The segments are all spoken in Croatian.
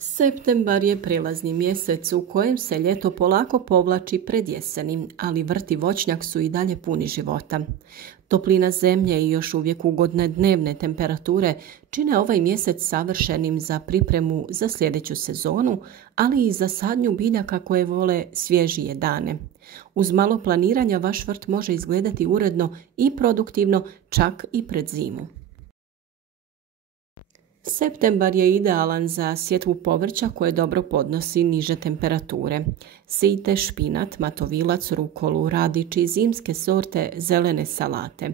Septembar je prijelazni mjesec u kojem se ljeto polako povlači pred jesenim, ali vrt i voćnjak su i dalje puni života. Toplina zemlje i još uvijek ugodne dnevne temperature čine ovaj mjesec savršenim za pripremu za sljedeću sezonu, ali i za sadnju biljaka koje vole svježije dane. Uz malo planiranja vaš vrt može izgledati uredno i produktivno, čak i pred zimu. Septembar je idealan za sjetvu povrća koje dobro podnosi niže temperature. Sijte špinat, matovilac, rukolu, radič i zimske sorte zelene salate.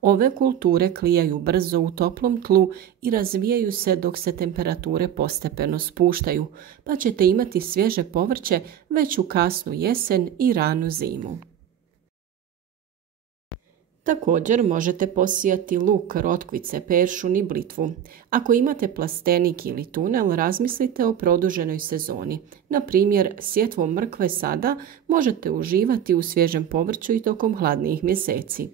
Ove kulture klijaju brzo u toplom tlu i razvijaju se dok se temperature postepeno spuštaju, pa ćete imati svježe povrće već u kasnu jesen i ranu zimu. Također možete posijati luk, rotkvice, peršun i blitvu. Ako imate plastenik ili tunel, razmislite o produženoj sezoni. Na primjer, sjetvom mrkve sada možete uživati u svježem povrću i tokom hladnijih mjeseci.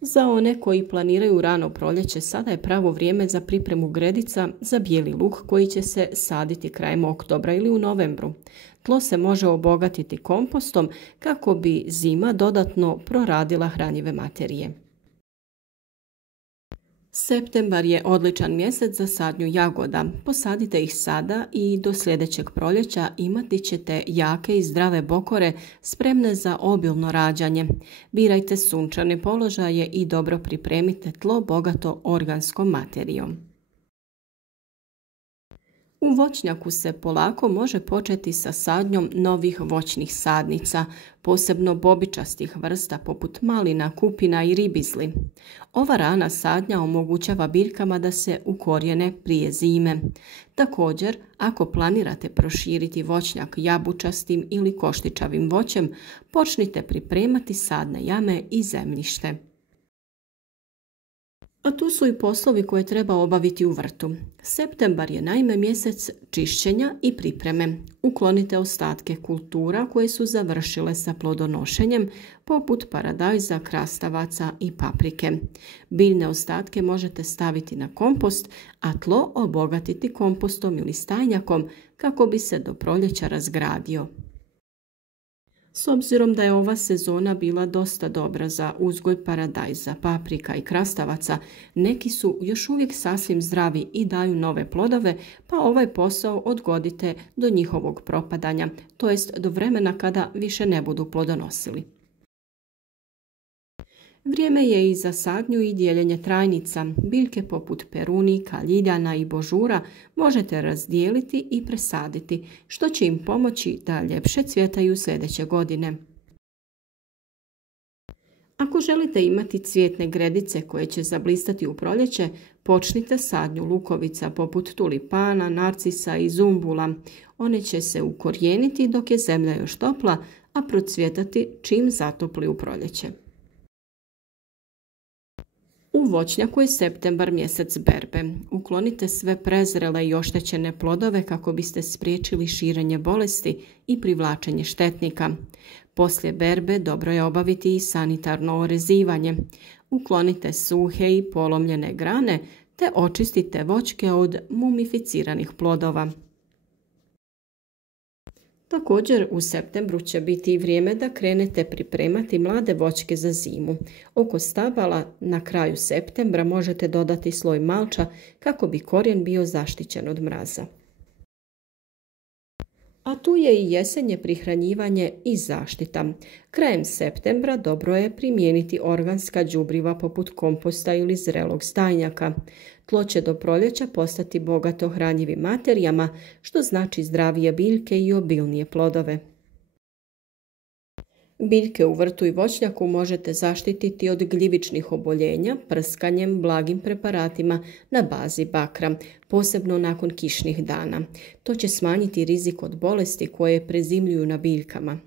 Za one koji planiraju rano proljeće, sada je pravo vrijeme za pripremu gredica za bijeli luk koji će se saditi krajem oktobra ili u novembru. Tlo se može obogatiti kompostom kako bi zima dodatno proradila hranjive materije. Septembar je odličan mjesec za sadnju jagoda. Posadite ih sada i do sljedećeg proljeća imati ćete jake i zdrave bokore spremne za obilno rađanje. Birajte sunčane položaje i dobro pripremite tlo bogato organskom materijom. U voćnjaku se polako može početi sa sadnjom novih voćnih sadnica, posebno bobičastih vrsta poput malina, kupina i ribizli. Ova rana sadnja omogućava biljkama da se ukorijene prije zime. Također, ako planirate proširiti voćnjak jabučastim ili koštičavim voćem, počnite pripremati sadne jame i zemljište. A tu su i poslovi koje treba obaviti u vrtu. Septembar je naime mjesec čišćenja i pripreme. Uklonite ostatke kultura koje su završile sa plodonošenjem, poput paradajza, krastavaca i paprike. Biljne ostatke možete staviti na kompost, a tlo obogatiti kompostom ili stajnjakom kako bi se do proljeća razgradio. S obzirom da je ova sezona bila dosta dobra za uzgoj paradajza, paprika i krastavaca, neki su još uvijek sasvim zdravi i daju nove plodove, pa ovaj posao odgodite do njihovog propadanja, to jest do vremena kada više ne budu plodonosili. Vrijeme je i za sadnju i dijeljenje trajnica. Biljke poput perunika, ljiljana i božura možete razdijeliti i presaditi, što će im pomoći da ljepše cvjetaju sljedeće godine. Ako želite imati cvjetne gredice koje će zablistati u proljeće, počnite sadnju lukovica poput tulipana, narcisa i zumbula. One će se ukorijeniti dok je zemlja još topla, a procvjetati čim zatopli u proljeće. U voćnjaku je septembar mjesec berbe. Uklonite sve prezrele i oštećene plodove kako biste spriječili širenje bolesti i privlačenje štetnika. Poslije berbe dobro je obaviti i sanitarno orezivanje. Uklonite suhe i polomljene grane te očistite voćke od mumificiranih plodova. Također u septembru će biti i vrijeme da krenete pripremati mlade voćke za zimu. Oko stabala na kraju septembra možete dodati sloj malča kako bi korijen bio zaštićen od mraza. A tu je i jesenje prihranjivanje i zaštita. Krajem septembra dobro je primijeniti organska đubriva poput komposta ili zrelog stajnjaka. Tlo će do proljeća postati bogato hranjivim materijama, što znači zdravije biljke i obilnije plodove. Biljke u vrtu i voćnjaku možete zaštititi od gljivičnih oboljenja prskanjem blagim preparatima na bazi bakra, posebno nakon kišnih dana. To će smanjiti rizik od bolesti koje prezimljuju na biljkama.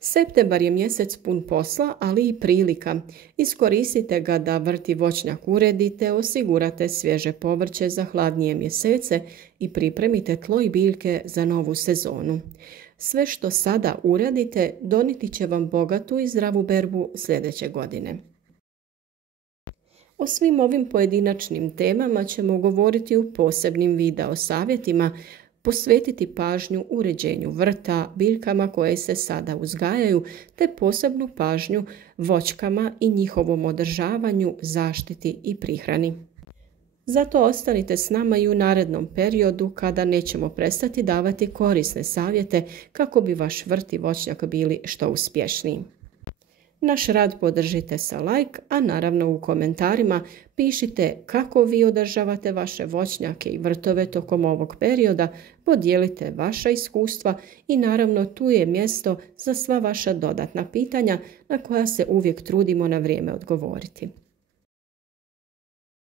Septembar je mjesec pun posla, ali i prilika. Iskoristite ga da vrt i voćnjak uredite, osigurate svježe povrće za hladnije mjesece i pripremite tlo i biljke za novu sezonu. Sve što sada uradite donijeti će vam bogatu i zdravu berbu sljedeće godine. O svim ovim pojedinačnim temama ćemo govoriti u posebnim video savjetima, posvetiti pažnju uređenju vrta, biljkama koje se sada uzgajaju, te posebnu pažnju voćkama i njihovom održavanju, zaštiti i prihrani. Zato ostanite s nama i u narednom periodu kada nećemo prestati davati korisne savjete kako bi vaš vrt i voćnjak bili što uspješniji. Naš rad podržite sa like, a naravno u komentarima pišite kako vi održavate vaše voćnjake i vrtove tokom ovog perioda, podijelite vaša iskustva i naravno tu je mjesto za sva vaša dodatna pitanja na koja se uvijek trudimo na vrijeme odgovoriti.